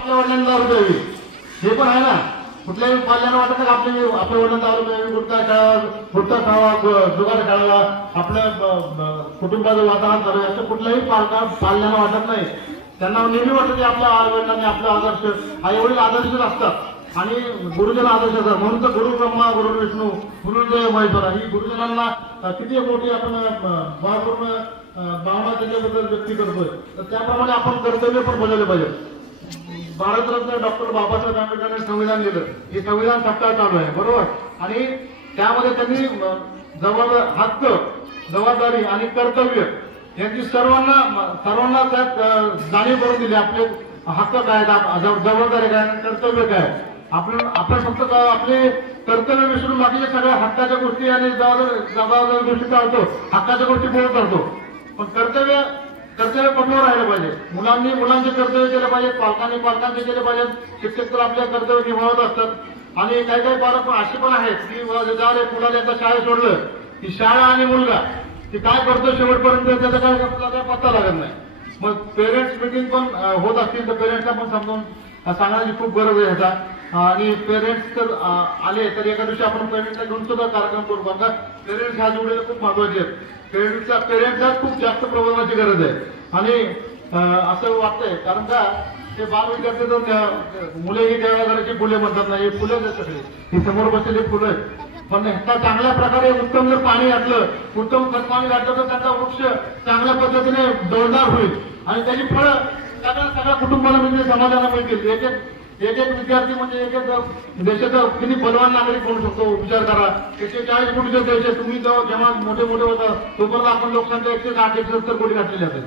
आपल्या वडिलांना दारू द्यावी, हे पण आहे ना. कुठल्याही पाल्याला वाटत का आपल्या वडिलांना दारू द्यावी, गुटखा खावा, जुगार खेळावा, आपल्या कुटुंबाचं वातावरण करावं, असं कुठल्याही पाल्याला वाटत नाही. त्यांना नेहमी वाटतं की आपल्या आई वडिलांनी आपले आदर्श, आई वडील आदर्शच असतात आणि गुरुजन आदर्श असतात. म्हणून तर गुरु ब्रह्मा गुरु विष्णू गुरुदेव महेश्वरा ही गुरुजनांना किती मोठी आपण भावपूर्ण भावना त्याच्याबद्दल व्यक्त करतोय. तर त्याप्रमाणे आपण कर्तव्य पण बजावले पाहिजे. भारतरत्न डॉक्टर बाबासाहेब आंबेडकरांनी संविधान लिहिलं, हे संविधान सप्ताह चालू आहे बरोबर. आणि त्यामध्ये त्यांनी हक्क, जबाबदारी आणि कर्तव्य यांची सर्वांना त्यात जाणीव करून दिली. आपले हक्क काय, जबाबदारी काय, कर्तव्य काय. आपण फक्त आपले कर्तव्य विसरून बाकीच्या सगळ्या हक्काच्या गोष्टी आणि जबाबदारी गोष्टी टाळतो, हक्काच्या गोष्टी बोलत करतो. पण कर्तव्य कठोर राहिलं पाहिजे. मुलांचे कर्तव्य केलं पाहिजे, पालकांचे केले पाहिजे. शिक्षक तर आपल्या कर्तव्य निभावत असतात. आणि काही पालक असे पण आहेत की मुलाला एकदा शाळेत सोडलं की शाळा आणि मुलगा ती काय करतो शेवटपर्यंत त्याचा काय पत्ता लागत नाही. मग पेरेंट्स मिटिंग पण होत असतील तर पेरेंट्सला पण समजून सांगण्याची खूप गरज आहे ह्याचा. आणि पेरेंट्स जर आले तर एका दिवशी आपण पेरेंट्सला घेऊन सुद्धा कार्यक्रम करू. बघा पेरेंट्स ह्या जोडीला खूप महत्वाचे आहेत. पेरेंट्सला खूप जास्त प्रबोधनाची गरज आहे. आणि असं वाटतंय कारण का ते बाल विद्यार्थी तर मुले ही देवाघराची फुले म्हणतात ना, हे फुलंच आहेत सगळे, ही समोर बसलेली फुलं आहेत. पण ह्याचा चांगल्या प्रकारे उत्तम जर पाणी घातलं, उत्तम खत पाणी घातलं तर त्याचा वृक्ष चांगल्या पद्धतीने डौलदार होईल आणि त्याची फळं सगळ्या कुटुंबाला मिळतील, समाजाला मिळतील. एक विद्यार्थी म्हणजे एक देशाचा किती बलवान नागरिक बनू शकतो. विचार करा, 140 कोटीचे देश आहे. तुम्ही जेव्हा मोठे होता तोपर्यंत आपण लोकसंख्या 160-170 कोटी घातलेली असेल.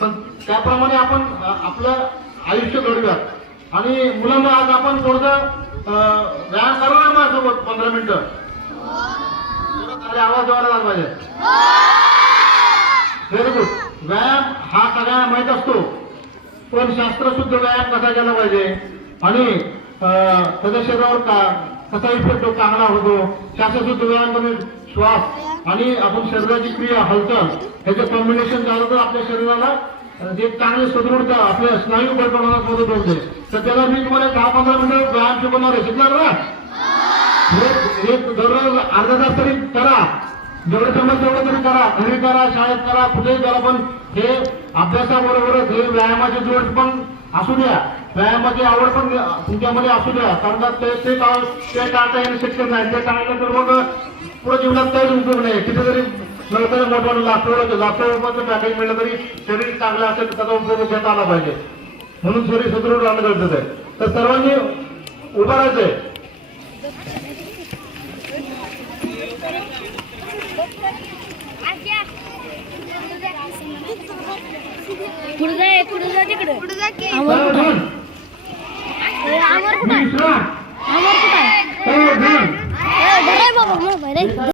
पण त्याप्रमाणे आपण आपलं आयुष्य घडूया. आणि मुलांना आज आपण थोडंसं व्यायाम करा ना माझ्यासोबत 15 मिनिटं. आवाज द्यायला पाहिजे. Very good. व्यायाम हा सगळ्यांना माहित असतो, पण शास्त्रशुद्ध व्यायाम कसा केला पाहिजे आणि त्याच्या शरीरावर कसा इफेक्ट चांगला होतो. शास्त्रशुद्ध व्यायाम करून श्वास आणि आपण शरीराची क्रिया हालचाल ह्याचं कॉम्बिनेशन झालं तर आपल्या शरीराला एक चांगले सुदृढ आपल्या स्नायू बळकवण्यास मदत होते. तर त्याला मी तुम्हाला 10-15 मिनिटं व्यायाम शिकवणार आहे. शिकणार ना? दररोज अर्धा तास तरी करा, जेवढं समज तेवढं तरी करा, घरी करा, शाळेत करा, कुठेही करा. पण हे अभ्यासाबरोबरच हे व्यायामाची जोड पण असू द्या, व्यायामाची आवड पण तुमच्यामध्ये असू द्या. कारण का ते टाळता येणं शक्य नाही. ते टाळलं तर मग पुढे जीवनात काहीच उपयोग नाही. कितीतरी नंतर मोठं लाखो रुपयाचं पॅकेज मिळलं तरी शरीर चांगलं असेल त्याचा उपयोग घेता आला पाहिजे. म्हणून शरीर सुदृढ राहणं गरजेचं आहे. तर सर्वांनी उभं राहायचंय. पुढे जा तिकडे. आमर कुठे आहे? बाबा मोबाईल